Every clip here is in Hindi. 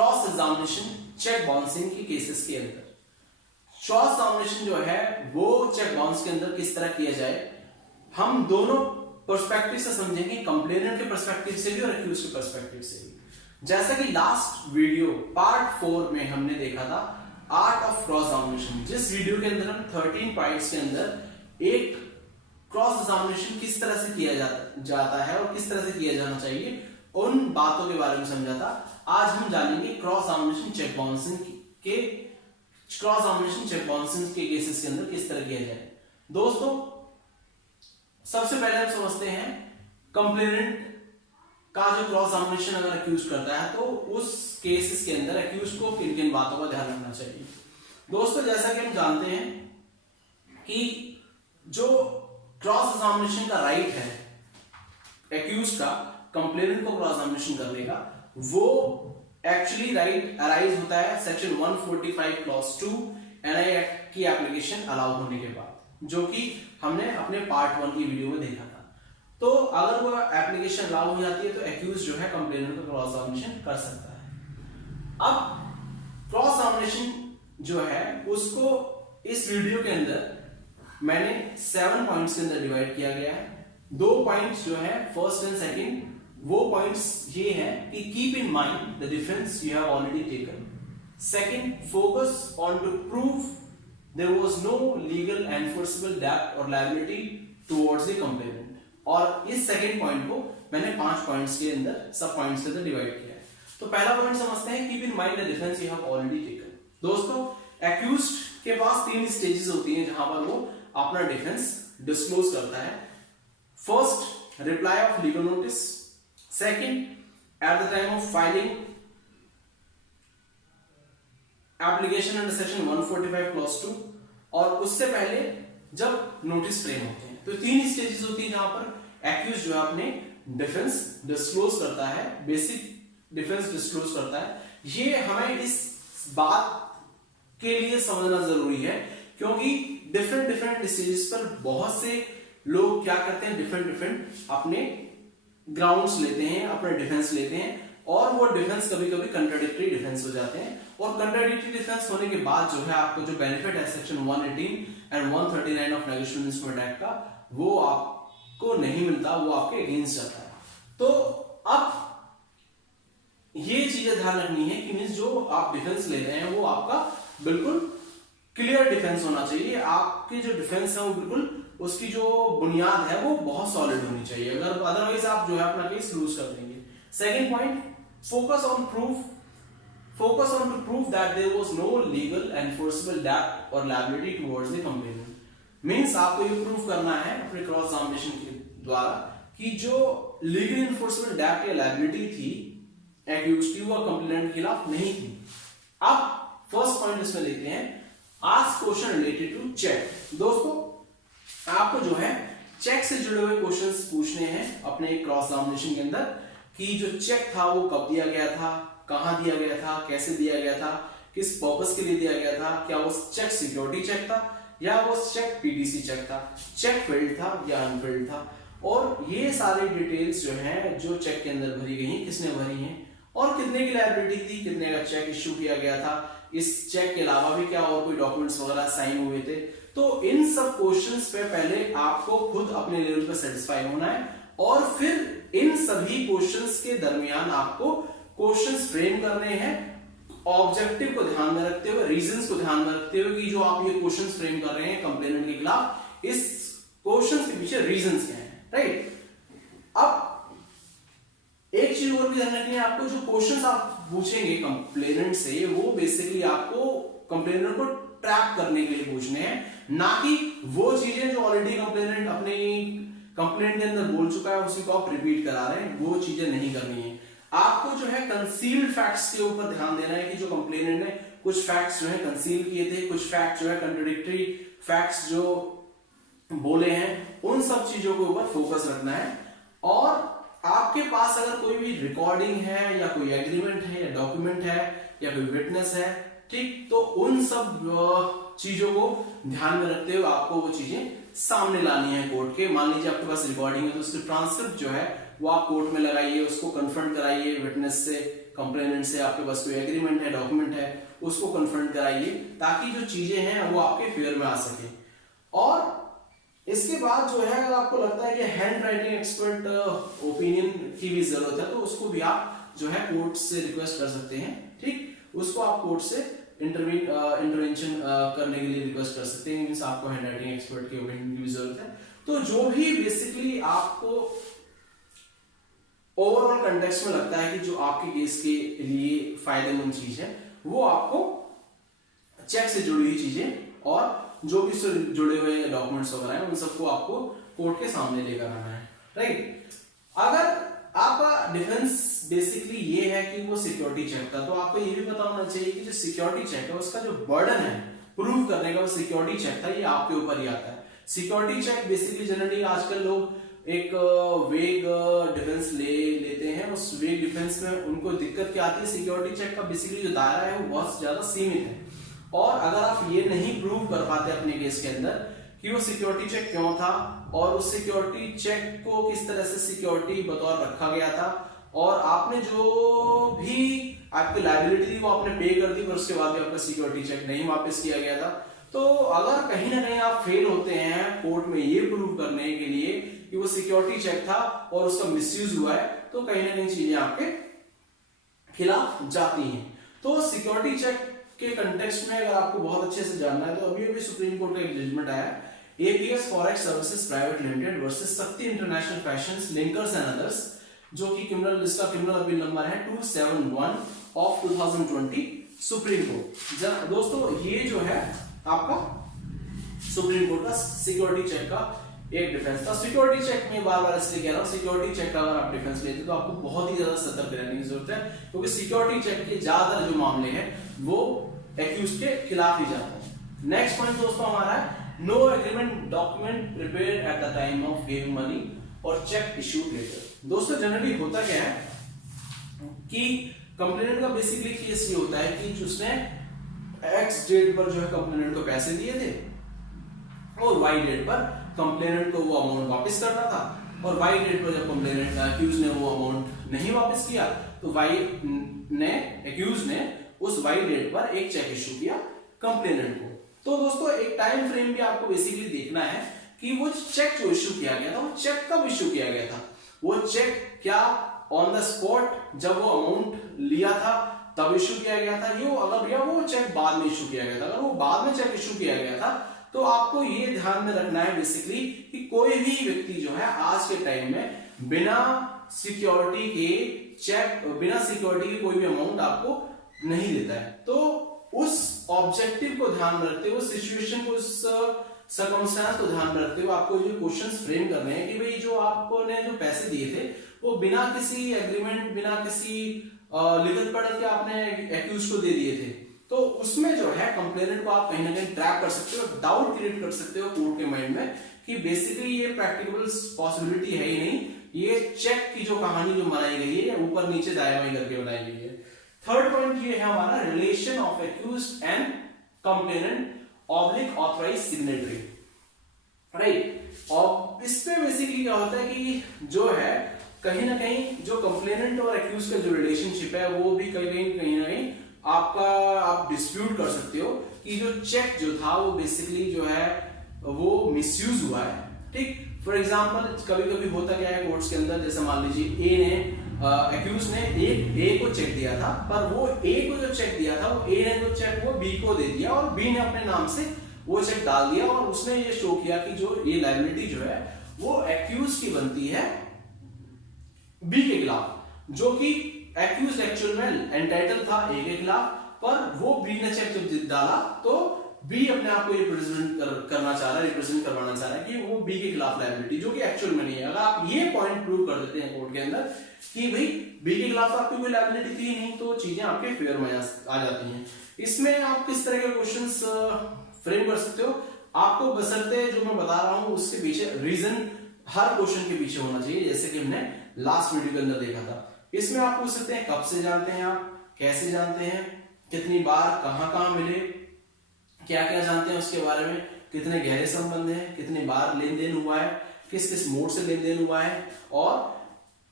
क्रॉस एग्जामिनेशन चेक बाउंसिंग के केसेस के अंदर। क्रॉस एग्जामिनेशन जो है वो चेक बाउंस के अंदर किस तरह किया जाए, हम दोनों पर्सपेक्टिव से समझेंगे, कंप्लेनेंट के पर्सपेक्टिव से भी और एक्यूज के पर्सपेक्टिव से भी। जैसा कि लास्ट वीडियो पार्ट 4 में हमने देखा था आर्ट ऑफ क्रॉस एग्जामिनेशन, जिस वीडियो के अंदर हम 13 पॉइंट्स के अंदर एक क्रॉस एग्जामिनेशन किस तरह से किया जाता है और किस तरह से किया जाना चाहिए उन बातों के बारे में समझा था। आज हम जानेंगे क्रॉस एग्जामिनेशन चेक बाउंसिंग के केसेस के अंदर किस तरह किया जाए। दोस्तों सबसे पहले हम समझते हैं कंप्लेनेंट का जो क्रॉस एग्जामिनेशन अगर एक्यूज करता है तो उस केसेस के अंदर एक्यूज को किन किन बातों का ध्यान रखना चाहिए। दोस्तों जैसा कि हम जानते हैं कि जो क्रॉस एग्जामिनेशन का राइट है एक्यूज का कंप्लेनेंट को क्रॉस एग्जामिनेशन करने का, वो एक्चुअली राइट अराइज होता है सेक्शन 145 क्लॉज 2 एनआई एक्ट की एप्लीकेशन अलाउ होने के बाद, जो कि हमने अपने पार्ट 1 की वीडियो में देखा था। तो अगर वो एप्लीकेशन अलाउ हो जाती है तो एक्यूज जो है कंप्लेनेंट को क्रॉस एग्जामिनेशन कर सकता है। अब क्रॉस एग्जामिनेशन जो है उसको इस वीडियो के अंदर मैंने 7 पॉइंट्स के अंदर डिवाइड किया गया है। 2 पॉइंट्स जो है फर्स्ट एंड सेकंड, वो पॉइंट्स ये है कि keep in mind the defence you have already taken. Second, focus on to prove there was no legal enforceable डेब्ट और लायबिलिटी टुवर्ड्स द कंप्लेनेंट। और इस सेकंड पॉइंट को मैंने 5 पॉइंट्स के अंदर सब पॉइंट्स के अंदर डिवाइड किया है। तो पहला पॉइंट समझते हैं, keep in mind the defence you have already taken. दोस्तों एक्यूज्ड के पास 3 स्टेजेस होती हैं जहां पर वो अपना डिफेंस डिस्क्लोज करता है। First, reply off legal notice. Second, at the time of filing application under section 145 clause 2, और उससे पहले जब नोटिस फ्रेम होते हैं। तो 3 स्टेजेस होती है जहां पर एक्यूज जो है अपने डिफेंस डिस्क्लोज करता है, बेसिक डिफेंस डिस्क्लोज करता है। ये हमें इस बात के लिए समझना जरूरी है क्योंकि डिफरेंट स्टेजेस पर बहुत से लोग क्या करते हैं, डिफरेंट अपने ग्राउंड्स लेते हैं, अपने डिफेंस लेते हैं, और वो डिफेंस कभी कभी कंट्राडिक्टरी डिफेंस हो जाते हैं। और कंट्राडिक्टरी डिफेंस होने के बाद जो है आपको जो बेनिफिट है section 118 and 139 of negotiable instrument act का, वो आपको नहीं मिलता, वो आपके अगेंस्ट जाता है। तो अब ये चीजें ध्यान रखनी है कि मींस जो आप डिफेंस ले रहे हैं वो आपका बिल्कुल क्लियर डिफेंस होना चाहिए। आपकी जो डिफेंस है वो बिल्कुल उसकी जो बुनियाद है वो बहुत सॉलिड होनी चाहिए, अगर अदरवाइज आप जो है अपना केस लूज कर देंगे। Second point, focus on to prove that there was no legal enforceable डेब्ट और liability towards the complainant. Means आपको ये प्रूव करना है अपने क्रॉस एग्जामिनेशन के द्वारा कि जो लीगल एनफोर्सेबल डेब्ट या लायबिलिटी थी एक्यूज की, वो कंप्लेनेंट के खिलाफ नहीं थी। अब फर्स्ट पॉइंट इसमें लेते हैं, ask question related to check. दोस्तों आपको जो है चेक से जुड़े हुए क्वेश्चंस पूछने हैं अपने क्रॉस एग्जामिनेशन के अंदर, कि जो चेक था वो कब दिया गया था, कहां दिया गया था, कैसे दिया गया था, किस पर्पस के लिए दिया गया था, क्या वो चेक सिक्योरिटी चेक था या वो चेक पीडीसी चेक था, चेक फील्ड था या अनफील्ड था, और ये सारी डिटेल्स जो हैं जो चेक के अंदर भरी गई हैं, किसने भरी हैं, और कितने की लायबिलिटी थी, कितने का चेक इश्यू किया गया था, इस चेक के अलावा भी क्या और कोई डॉक्यूमेंट्स वगैरह साइन हुए थे। तो इन सब क्वेश्चंस पे पहले आपको खुद अपने लेवल पे सेटिस्फाई होना है, और फिर इन सभी क्वेश्चंस के दरमियान आपको क्वेश्चंस फ्रेम करने हैं, ऑब्जेक्टिव को ध्यान में रखते हुए, रीजंस को ध्यान में रखते हुए कि जो आप ये क्वेश्चंस फ्रेम कर रहे हैं कंप्लेनेंट के खिलाफ, इस क्वेश्चंस के पीछे रीजंस क्या हैं, राइट। अब एक चीज और भी ध्यान रखनी है आपको, जो क्वेश्चंस आप पूछेंगे कंप्लेनेंट से, वो बेसिकली आपको कंप्लेनेंट को ट्रैप करने के लिए पूछने हैं, ना कि वो चीजें जो ऑलरेडी कंप्लेनेंट अपने कंप्लेंट के अंदर बोल चुका है उसी को आप रिपीट करा रहे हैं, वो चीजें नहीं करनी है। आपको जो है कंसील्ड फैक्ट्स के ऊपर ध्यान देना है कि जो कंप्लेनेंट ने कुछ फैक्ट्स जो है कंसील किए थे, कुछ फैक्ट्स जो है कंट्राडिक्टरी फैक्ट्स जो बोले हैं, उन सब चीजों के ऊपर फोकस रखना है। और आपके पास अगर कोई भी रिकॉर्डिंग है या कोई एग्रीमेंट है या डॉक्यूमेंट है या कोई विटनेस है, ठीक, तो उन सब चीजों को ध्यान में रखते हुए आपको वो चीजें सामने लानी है कोर्ट के। मान लीजिए आपके पास रिकॉर्डिंग है तो उसकी ट्रांसक्रिप्ट जो है वो आप कोर्ट में लगाइए, उसको कन्फ्रंट कराइए विटनेस से, कंप्लेनेंट से आपके पास कोई एग्रीमेंट है, डॉक्यूमेंट है, उसको कन्फ्रंट कराइए ताकि जो चीजें हैं वो आपके फेवर में आ सके। और इसके बाद जो है अगर आपको लगता है कि हैंड राइटिंग एक्सपर्ट ओपिनियन की भी जरूरत है तो उसको भी आप जो है कोर्ट से रिक्वेस्ट कर सकते हैं। ठीक, उसको आप कोर्ट से इंटरवेंशन करने के लिए रिक्वेस्ट कर सकते हैं, मींस आपको हैंड राइटिंग एक्सपर्ट के ओपिनियन की भी जरूरत है। तो जो भी बेसिकली आपको ओवरऑल कंटेक्स्ट में लगता है कि जो आपके केस के लिए फायदेमंद चीज है वो आपको चेक से जुड़ी हुई चीजें और जो भी जुड़े हुए डॉक्यूमेंट्स वगैरह हैं उन सबको आपको कोर्ट के सामने लेकर आना है। राइट, अगर आपका डिफेंस बेसिकली ये है कि वो सिक्योरिटी चेक था तो आपको ये भी पता होना चाहिए कि जो सिक्योरिटी चेक है उसका जो बर्डन है प्रूव करने का वो सिक्योरिटी चेक था ये आपके ऊपर ही आता है। सिक्योरिटी चेक बेसिकली जनरली आजकल लोग एक वेग डिफेंस लेते हैं, उस वेग डिफेंस में उनको दिक्कत क्या आती है, सिक्योरिटी चेक का बेसिकली जो दायरा है वो बहुत ज्यादा सीमित है और अगर आप ये नहीं प्रूव कर पाते अपने केस के अंदर कि वो सिक्योरिटी चेक क्यों था और उस सिक्योरिटी चेक को किस तरह से सिक्योरिटी बतौर रखा गया था और आपने जो भी आपकी लायबिलिटी थी वो आपने पे कर दी पर उसके बाद भी आपका सिक्योरिटी चेक नहीं वापस किया गया था, तो अगर कहीं ना कहीं आप फेल होते हैं कोर्ट में ये प्रूव करने के लिए कि वो सिक्योरिटी चेक था और उसका मिसयूज हुआ है तो कहीं ना कहीं चीजें आपके खिलाफ जाती हैं। तो सिक्योरिटी चेक के कंटेक्स्ट में अगर आपको बहुत अच्छे से जानना है तो अभी सुप्रीम कोर्ट का एक जजमेंट आया, APS forex services private limited versus शक्ति international fashions linkers and others, जो कि इसका क्रिमिनल अपील नंबर है 271 ऑफ 2020 सुप्रीम कोर्ट। दोस्तों ये जो है आपका सुप्रीम कोर्ट का सिक्योरिटी चेक का एक डिफेंस था। सिक्योरिटी चेक में बार बार इसलिए कह रहा हूं, सिक्योरिटी चेक का अगर आप डिफेंस लेते तो आपको बहुत ही ज्यादा सतर्क रहने की जरूरत है क्योंकि सिक्योरिटी चेक के ज्यादातर जो मामले हैं वो एक्यूज के खिलाफ ही जाते हैं। नेक्स्ट पॉइंट दोस्तों हमारा है no agreement document prepared at the time of giving money और चेक इश्यूड लेटर। दोस्तों जनरली होता क्या है कि कंप्लेनेंट का बेसिकली केस ये होता है कि उसने एक्स डेट पर जो है कंप्लेनेंट को पैसे दिए थे और वाई डेट पर कंप्लेनेंट को वो अमाउंट वापस करना था और वाई डेट पर जब कंप्लेनेंट एक्यूज ने वो अमाउंट नहीं वापस किया तो एक्यूज ने उस वाई डेट पर एक चेक इश्यू किया कंप्लेनेंट को। तो दोस्तों एक टाइम फ्रेम भी आपको बेसिकली देखना है कि वो चेक जो इश्यू किया गया था वो चेक कब इश्यू किया गया था। वो चेक क्या ऑन द स्पॉट जब वो अमाउंट लिया था तब इश्यू किया गया था, ये अगर या वो चेक बाद में इश्यू किया गया था। अगर वो बाद में चेक इश्यू किया गया था तो आपको ये ध्यान में रखना है बेसिकली कि कोई भी व्यक्ति जो है आज के टाइम में बिना सिक्योरिटी के कोई भी अमाउंट आपको नहीं देता है। तो उस ऑब्जेक्टिव को ध्यान में रखते हुए, उस सिचुएशन को, उस सर्कमस्टेंस को ध्यान में रखते हुए आपको जो क्वेश्चंस फ्रेम करने हैं कि भाई जो आपने जो पैसे दिए थे वो बिना किसी एग्रीमेंट, बिना किसी लिखित पढ़त के आपने एक्यूज को दे दिए थे, तो उसमें जो है कंप्लेनेंट को आप कहीं ना कहीं ट्रैप कर सकते हो, डाउट क्रिएट कर सकते हो कोर्ट के माइंड में कि बेसिकली ये प्रैक्टिकल पॉसिबिलिटी है ही नहीं, ये चेक की जो कहानी जो बनाई गई है ऊपर नीचे दाएं बाएं करके बनाई गई है। थर्ड पॉइंट ये है हमारा relation of accused and complainant oblique authorised signatory. Right, और इस पे बेसिकली क्या होता है कि जो है कहीं ना कहीं जो कंप्लेनेंट और एक्यूज का जो रिलेशनशिप है वो भी कहीं ना कहीं आप डिस्प्यूट कर सकते हो कि जो चेक जो था वो बेसिकली जो है वो मिसयूज हुआ है। ठीक, फॉर एग्जांपल कभी कभी होता क्या है कोर्ट्स के अंदर, जैसे मान लीजिए एक्यूज ने ए को चेक दिया था, पर वो ए को जो चेक दिया था वो ए ने जो चेक वो बी को दे दिया और बी ने अपने नाम से वो चेक डाल दिया और उसने ये शो किया कि जो ये लायबिलिटी जो है वो एक्यूज की बनती है बी के खिलाफ, जो कि एक्यूज एक्चुअल में एंटाइटल था ए के खिलाफ, पर वो बी ने चेक जब डाला तो बी अपने आप को रिप्रेजेंट करना चाह रहा है, रिप्रेजेंट करवाना चाह रहा है कि वो बी के खिलाफ लायबिलिटी, जो कि एक्चुअल में नहीं है। अगर आप ये पॉइंट प्रूव कर देते हैं कोर्ट के अंदर कि भाई बी के खिलाफ आपकी कोई लायबिलिटी थी नहीं, तो चीजें आपके फेवर में आ जाती हैं। इसमें आप किस तरह के क्वेश्चंस फ्रेम कर सकते हो, आपको बशर्ते जो मैं बता रहा हूं उसके पीछे रीजन हर क्वेश्चन के पीछे होना चाहिए, जैसे कि हमने लास्ट वीडियो के अंदर देखा था। इसमें आप पूछ सकते हैं कब से जानते हैं आप, कैसे जानते हैं, कितनी बार, कहां मिले, क्या क्या जानते हैं उसके बारे में, कितने गहरे संबंध हैं, कितनी बार लेन देन हुआ है, किस किस मोड से लेन देन हुआ है, और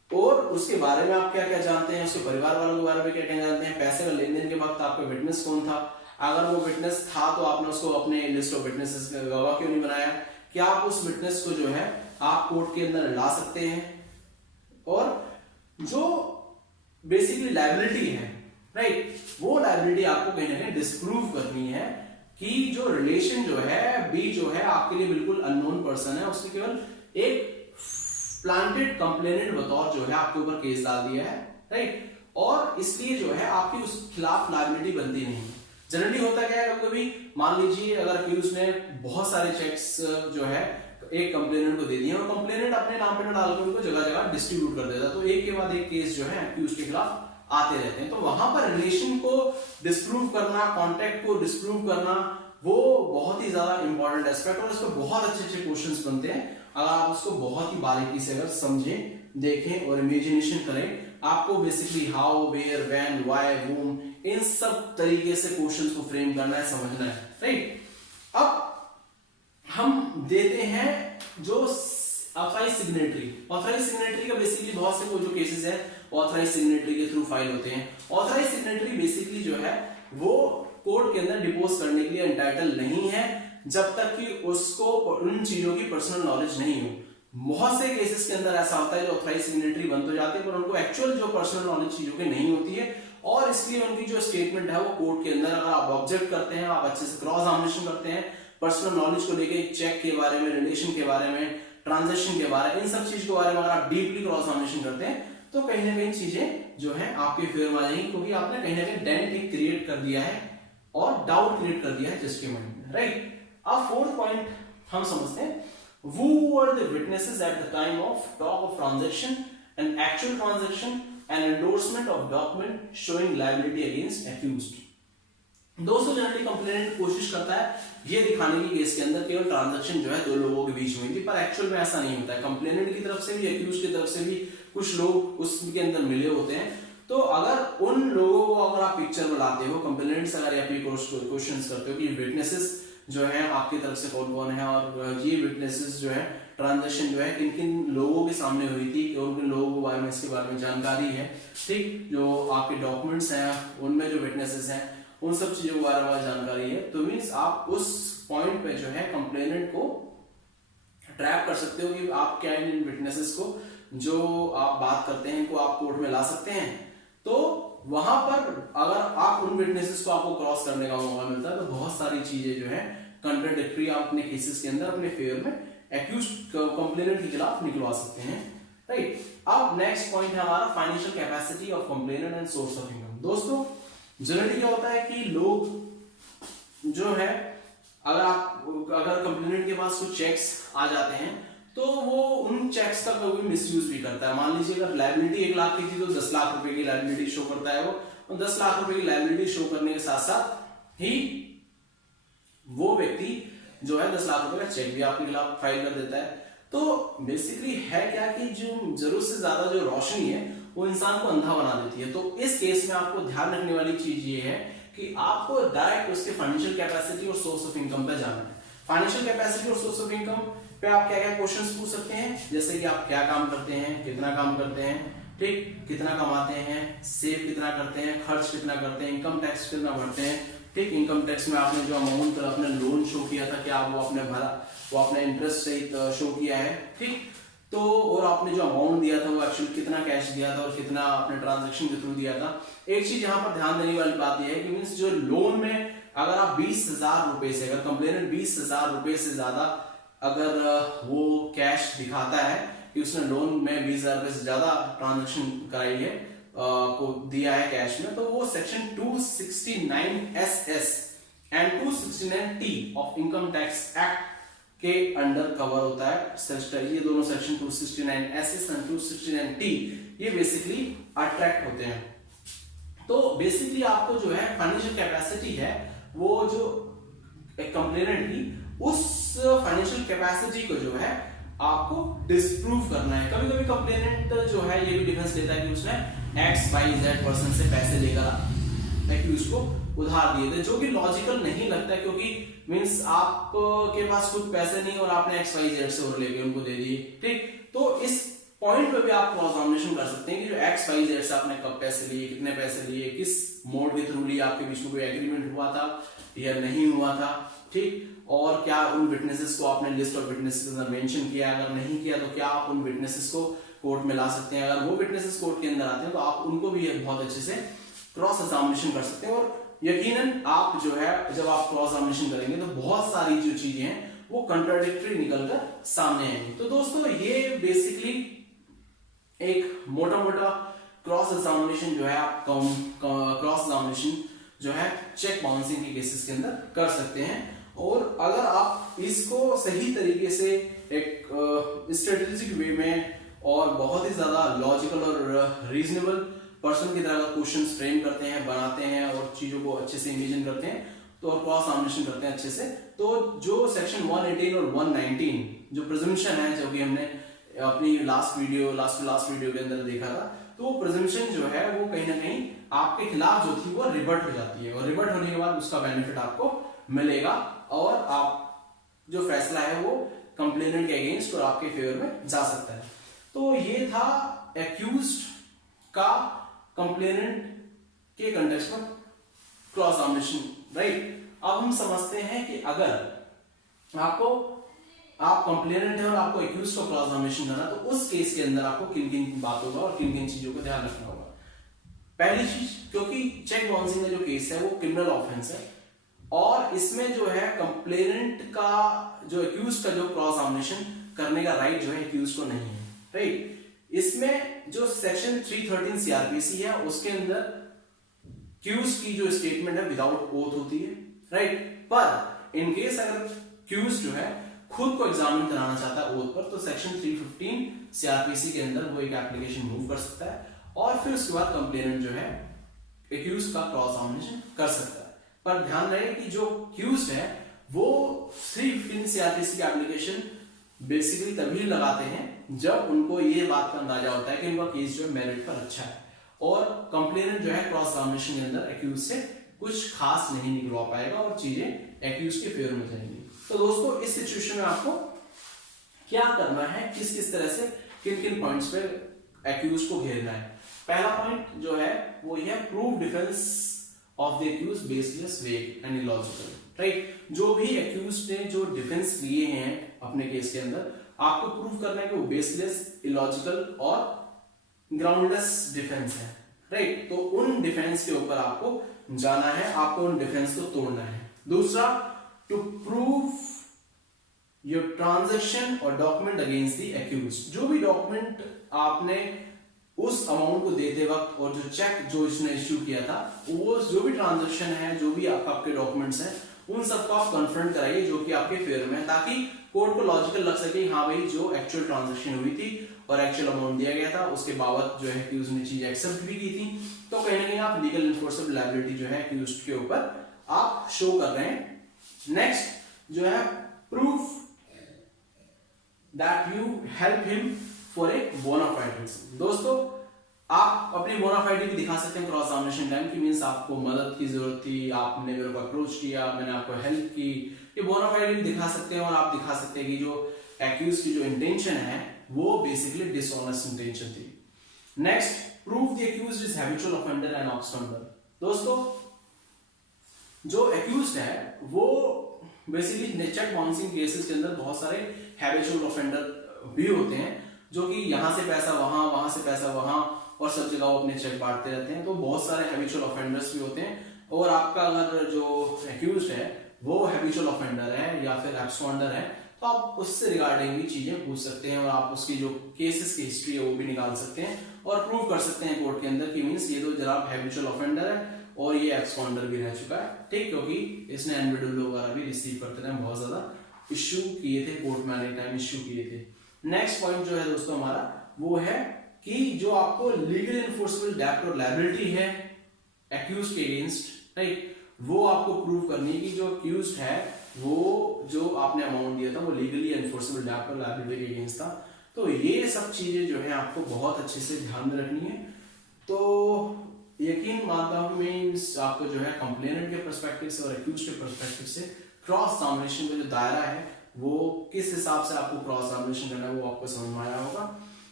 और उसके बारे में आप क्या क्या जानते हैं, उसके परिवार वालों के बारे में क्या क्या जानते हैं, पैसे का लेन देन के वक्त आपका विटनेस कौन था, अगर वो विटनेस था तो आपने उसको अपने लिस्ट ऑफ विटनेसेस में गवाह क्यों नहीं बनाया, क्या आप उस विटनेस को जो है आप कोर्ट के अंदर ला सकते हैं, और जो बेसिकली लायबिलिटी है, राइट, वो लायबिलिटी आपको कहीं ना कहीं डिस्प्रूव करनी है कि जो रिलेशन जो है बी जो है आपके लिए बिल्कुल अननोन पर्सन है, उसने केवल एक प्लांटेड कंप्लेनेंट बतौर जो है आपके ऊपर केस डाल दिया है, राइट, और इसलिए जो है आपकी उस खिलाफ लायबिलिटी बनती नहीं है। जनरली होता क्या है, कभी मान लीजिए अगर अक्यूज ने बहुत सारे चेक्स जो है एक कंप्लेनेंट को दे दिए और कंप्लेनेंट अपने नाम पे डालकर उनको जगह जगह डिस्ट्रीब्यूट कर देता, तो एक के बाद एक केस जो है अक्यूज के खिलाफ आते रहते हैं, तो वहां पर रिलेशन को डिस्प्रूव करना, कॉन्टेक्ट को डिस्प्रूव करना, वो बहुत ही ज्यादा इंपॉर्टेंट एस्पेक्ट, और इस पर बहुत अच्छे अच्छे क्वेश्चंस बनते हैं अगर आप उसको बहुत ही बारीकी से अगर समझें, देखें और इमेजिनेशन करें। आपको basically how, where, when, why, वूम, इन सब तरीके से क्वेश्चंस को फ्रेम करना है, समझना है, राइट। अब हम देते हैं जो ऑथराइज सिग्नेटरी। ऑथराइज सिग्नेटरी का बेसिकली बहुत से वो जो केसेस है ऑथराइज सिग्नेटरी के थ्रू फाइल होते हैं। ऑथराइज सिग्नेटरी बेसिकली जो है वो कोर्ट के अंदर डिपोज करने के लिए एंटाइटल नहीं है जब तक कि उसको उन चीजों की पर्सनल नॉलेज नहीं हो। बहुत से केसेस के अंदर ऐसा होता है जो ऑथराइज सिग्नेटरी बन तो जाते हैं पर उनको एक्चुअल जो पर्सनल नॉलेज चीजों की नहीं होती है, और इसलिए उनकी जो स्टेटमेंट है वो कोर्ट के अंदर अगर आप ऑब्जेक्ट करते हैं, आप अच्छे से क्रॉस एग्जामिनेशन करते हैं, पर्सनल नॉलेज को लेके चेक के बारे में, रिलेशन के बारे में, ट्रांजैक्शन के बारे में, इन सब चीज के बारे में अगर आप डीपली क्रॉस एग्जामिनेशन करते हैं तो कहीं ना कहीं चीजें जो है आपके फेवर में आ जाएंगी, क्योंकि आपने कहीं ना कहीं डेंट क्रिएट कर दिया है और डाउट क्रिएट कर दिया है जिसके माइंड में, राइट। अब फोर्थ पॉइंट हम समझते हैं, who were the witnesses at the time of talk of transaction and actual transaction and endorsement of document showing liability against accused। दोस्तों जनरली कंप्लेनेंट कोशिश करता है ये दिखाने की केस के अंदर केवल ट्रांजैक्शन जो है दो लोगों के बीच में हुई थी, पर एक्चुअल में ऐसा नहीं होता है। कंप्लेनेंट की तरफ से भी, अक्यूज की तरफ से भी कुछ लोग उसके अंदर मिले होते हैं, तो अगर उन लोगों को अगर आप पिक्चर में लाते हो, कंप्लेनेंट्स अगर आप क्वेश्चंस करते हो कि विटनेसेस जो है आपकी तरफ से कौन कौन है और ये विटनेसेस जो है ट्रांजैक्शन जो है किन किन लोगों के सामने हुई थी, किन किन लोगों के बारे में इसके बारे में जानकारी है, ठीक, जो आपके डॉक्यूमेंट्स हैं उनमें जो विटनेसेस हैं उन सब चीजों के बारे में जानकारी है, तो मीन्स आप उस पॉइंट पे जो है कंप्लेनेंट को ट्रैप कर सकते हो कि आप क्या इन विटनेसेस को जो आप बात करते हैं इनको आप कोर्ट में ला सकते हैं। तो वहां पर अगर आप उन विटनेसेस को आपको क्रॉस करने का मौका मिलता है तो बहुत सारी चीजें जो है कंट्राडिक्टरी आप अपने केसेस के अंदर अपने फेवर में एक्यूज्ड कंप्लेनेंट के खिलाफ निकलवा सकते हैं, राइट। अब नेक्स्ट पॉइंट है हमारा financial capacity of complainant and source of income. दोस्तों जनरली क्या होता है कि लोग जो है अगर कंप्लेनेंट के पास कुछ चेक्स आ जाते हैं तो वो उन चेक्स का कभी मिसयूज भी करता है। मान लीजिए अगर लायबिलिटी 1 लाख की थी तो 10 लाख रुपए की लायबिलिटी शो करता है वो, और 10 लाख रुपए की लायबिलिटी शो करने के साथ साथ ही वो व्यक्ति जो है 10 लाख रुपए का चेक भी आपके खिलाफ फाइल कर देता है। तो बेसिकली है क्या कि जो जरूरत से ज्यादा जो रोशनी है वो इंसान को अंधा बना देती है। तो इस केस में आपको ध्यान रखने वाली चीज ये है कि आपको डायरेक्ट उसके फाइनेंशियल कैपेसिटी और सोर्स ऑफ इनकम पे जाना है। फाइनेंशियल कैपेसिटी और सोर्स ऑफ इनकम पे आप क्या क्या क्वेश्चंस पूछ सकते हैं, जैसे कि आप क्या काम करते हैं, कितना काम करते हैं, ठीक, कितना कमाते हैं, सेव कितना करते हैं, खर्च कितना करते हैं, इनकम टैक्स कितना भरते हैं, ठीक, इनकम टैक्स में आपने जो अमाउंट अपने लोन शो किया था क्या वो आपने भरा, वो आपने इंटरेस्ट सहित शो किया है, ठीक, तो और आपने जो अमाउंट दिया था वो एक्चुअली कितना कैश दिया था और कितना आपने ट्रांजैक्शन के थ्रू दिया था। एक चीज यहाँ पर ध्यान देने वाली बात यह है कि मीन्स जो लोन में अगर आप 20,000 रुपए से, अगर कंप्लेनेंट 20,000 रुपए से ज्यादा अगर वो कैश दिखाता है कि उसने लोन में 20,000 रुपए से ज्यादा ट्रांजैक्शन कराई है को दिया है कैश में, तो वो section 269SS and 269T of income tax act के अंडर कवर होता है। ये दोनों सेक्शन 269SS एंड 269T ये बेसिकली अट्रैक्ट होते हैं। तो बेसिकली आपको जो है फाइनेंशियल कैपेसिटी है वो जो कंप्लेनेंट की उस फाइनेंशियल कैपेसिटी को जो है आपको डिस्प्रूव करना है। कभी कभी कंप्लेनेंट जो है ये भी डिफेंस देता है कि उसने XYZ पर्सन से पैसे लेकर एक्यूज को उधार दिए थे, जो कि लॉजिकल नहीं लगता है, क्योंकि मींस आपके पास खुद पैसे नहीं और आपने XYZ से और लेके उनको दे दिए, ठीक। तो इस पॉइंट पे भी आप क्रॉस एग्जामिनेशन कर सकते हैं कि जो एक्स वाई जेड से आपने कब पैसे लिए, कितने पैसे लिए, किस मोड के थ्रू लिए, आपके बीच में कोई एग्रीमेंट हुआ था या नहीं हुआ था, ठीक, और क्या उन विटनेसेस को आपने लिस्ट ऑफ विटनेसेस के अंदर मेंशन किया, अगर नहीं किया तो क्या आप उन विटनेसेस को कोर्ट में ला सकते हैं, अगर वो विटनेसेस कोर्ट के अंदर आते हैं तो आप उनको भी बहुत अच्छे से क्रॉस एग्जामिनेशन कर सकते हैं। और यकीनन आप जो है जब आप क्रॉस एग्जामिनेशन करेंगे तो बहुत सारी जो चीजें हैं वो कंट्राडिक्टरी निकलकर सामने आएंगी। तो दोस्तों ये बेसिकली एक मोटा मोटा क्रॉस एग्जामिनेशन जो है आप क्रॉस एग्जामिनेशन जो है चेक बाउंसिंग के केसेस के अंदर कर सकते हैं। और अगर आप इसको सही तरीके से एक स्ट्रेटेजिक वे में और बहुत ही ज्यादा लॉजिकल और रीजनेबल पर्सन की तरह क्वेश्चंस फ्रेम करते हैं, बनाते हैं और चीजों को अच्छे से इमेजिन करते हैं तो और क्रॉस एग्जामिनेशन करते हैं अच्छे से, तो जो सेक्शन 118 और 119 जो प्रिजम्पशन है, जो कि हमने अपनी लास्ट वीडियो के अंदर देखा था, तो वो प्रिजम्पशन जो है वो कहीं ना कहीं आपके खिलाफ जो थी वो रिवर्ट हो जाती है और रिवर्ट होने के बाद उसका बेनिफिट आपको मिलेगा और आप जो फैसला है वो कंप्लेनेंट के अगेंस्ट और आपके फेवर में जा सकता है। तो ये था एक्यूज्ड का कंप्लेनेंट के कंटेक्स्ट में क्रॉस एग्जामिनेशन, राइट। अब हम समझते हैं कि अगर आप कंप्लेनेंट है और आपको एक्यूज को क्रॉस एग्जामिनेशन करना तो उस केस के अंदर आपको किन किन बातों का और किन किन चीजों का ध्यान रखना होगा। पहली चीज, क्योंकि चेक बाउंसिंग का जो केस है वो क्रिमिनल ऑफेंस है और इसमें जो है कंप्लेनेंट का जो एक्यूज का जो क्रॉस एग्जामिनेशन करने का राइट जो है एक्यूज को नहीं है, राइट। इसमें जो सेक्शन 313 सीआरपीसी है उसके अंदर क्यूज की जो स्टेटमेंट है विदाउट ओथ होती है, राइट। पर इन केस अगर क्यूज जो है खुद को एग्जामिन कराना चाहता है ओथ पर तो सेक्शन 315 सीआरपीसी के अंदर वो एक एप्लीकेशन मूव कर सकता है और फिर उसके बाद कंप्लेनेंट जो है एक्यूज का क्रॉस एग्जामिनेशन कर सकता है। पर ध्यान रहे कि जो क्यूज है वो 315 सीआरपीसी की एप्लीकेशन बेसिकली तभी लगाते हैं जब उनको ये बात का अंदाजा होता है कि उनका केस जो है मेरिट पर अच्छा है और कंप्लेनेंट जो है क्रॉस एग्जामिनेशन के अंदर एक्यूज से कुछ खास नहीं निकलवा पाएगा और चीजें एक्यूज के फेवर में जाएंगी। तो दोस्तों इस सिचुएशन में आपको क्या करना है, किस किस तरह से किन किन पॉइंट्स पे एक्यूज को घेरना है। पहला पॉइंट जो है वो ये prove defence of the accused baseless वेग एंड इलॉजिकल, राइट। जो भी एक्यूज ने जो डिफेंस लिए हैं अपने केस के अंदर आपको प्रूव करना है कि वो बेसलेस, इलॉजिकल और ग्राउंडलेस डिफेंस है, राइट। तो उन डिफेंस के ऊपर आपको जाना है, आपको उन डिफेंस को तोड़ना है। दूसरा, टू प्रूव योर ट्रांजैक्शन और डॉक्यूमेंट अगेंस्ट द एक्यूज। जो भी डॉक्यूमेंट आपने उस अमाउंट को देते वक्त और जो चेक जो इसने इश्यू किया था वो जो भी ट्रांजैक्शन है, जो भी आपके डॉक्यूमेंट्स हैं उन सबको आप कन्फ्रंट कराइए जो कि आपके फेवर में है, ताकि कोर्ट को लॉजिकल लग सके हाँ भाई जो एक्चुअल ट्रांजैक्शन हुई थी और एक्चुअल अमाउंट दिया गया था उसके बाबत जो है एक्यूज ने चीज एक्सेप्ट भी की थी। तो कहीं ना कहीं आप लीगल इन्फोर्सेबल लायबिलिटी जो है एक्यूज्ड के ऊपर आप शो कर रहे हैं। नेक्स्ट जो है proof that you help him for a bonafide reason. दोस्तों आप अपनी बोनाफाइड भी दिखा सकते हैं क्रॉस एग्जामिनेशन टाइम की, मींस आपको मदद की जरूरत थी, आपने मेरे को अप्रोच किया, मैंने आपको हेल्प की, ये बोनाफाइड भी दिखा सकते हैं। और आप दिखा सकते हैं कि जो एक्यूज की जो इंटेंशन है वो बेसिकली डिसऑनेस्ट इंटेंशन थी। Next, prove the accused is habitual offender and ऑब्स्टेंडर। दोस्तों जो एक्यूज्ड है वो बेसिकली चेक बाउंसिंग केसेस के अंदर बहुत सारे हैबिचुअल ऑफेंडर भी होते हैं जो कि यहां से पैसा वहां, वहां से पैसा वहां और सब जगह वो अपने चेक बांटते रहते हैं। तो बहुत सारे हैबिचुअल ऑफेंडर्स भी होते हैं और आपका अगर जो एक्यूज्ड है वो हैबिचुअल ऑफेंडर है या फिर एब्सकॉन्डर है तो आप उससे रिगार्डिंग भी चीजें पूछ सकते हैं और आप उसकी जो केसेस की हिस्ट्री है वो भी निकाल सकते हैं और प्रूव कर सकते हैं कोर्ट के अंदर कि मींस ये तो जनाब हैबिचुअल ऑफेंडर है और ये एब्सकॉन्डर भी रह चुका है, ठीक, क्योंकि इसने एनबीडब्ल्यू वगैरह भी रिसीव करते रहे, बहुत ज्यादा इश्यू किए थे कोर्ट में, अनेक टाइम इश्यू किए थे। नेक्स्ट पॉइंट जो है दोस्तों हमारा वो है कि जो आपको लीगल इन्फोर्सेबल डेब्ट और लायबिलिटी है एक्यूज्ड के अगेंस्ट, राइट, वो आपको प्रूव करनी है कि जो एक्यूज्ड है वो जो आपने अमाउंट दिया था वो लीगली एनफोर्सेबल डेब्ट और लायबिलिटी के अगेंस्ट था। तो ये सब चीजें जो है आपको बहुत अच्छे से ध्यान में रखनी है। तो यकीन मानता हूं मींस आपको जो है कंप्लेनेंट के पर्सपेक्टिव से और एक्यूज के पर्सपेक्टिव से क्रॉस एग्जामिनेशन का जो दायरा है वो किस हिसाब से आपको क्रॉस एग्जामिनेशन करना है वो आपको समझ में आया होगा।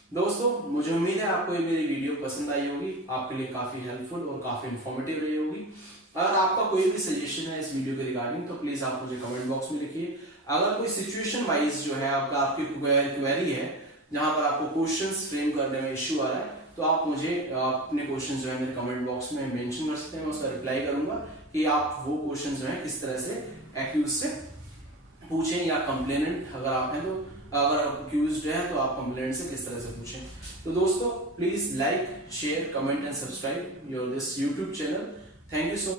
दोस्तों मुझे उम्मीद है आपको ये मेरी वीडियो पसंद आई होगी, आपके लिए काफी हेल्पफुल और काफी इंफॉर्मेटिव रही होगी। अगर आपका कोई भी सजेशन है इस वीडियो के रिगार्डिंग तो प्लीज आप मुझे कमेंट बॉक्स में लिखिए। अगर कोई सिचुएशन वाइज जो है आपकी क्वेरी है जहां पर आपको क्वेश्चंस फ्रेम करने में इश्यू आ रहा है, तो आप मुझे अपने क्वेश्चन जो है मेरे कमेंट बॉक्स में मेंशन कर सकते हैं, मैं उसका रिप्लाई करूंगा कि आप वो क्वेश्चन जो है किस तरह से एक्यूज से पूछें, या कंप्लेनेंट अगर आप हैं तो अगर एक्यूज्ड है तो आप कंप्लेंट से किस तरह से पूछें। तो दोस्तों please like, share, comment and subscribe your this YouTube channel. Thank you so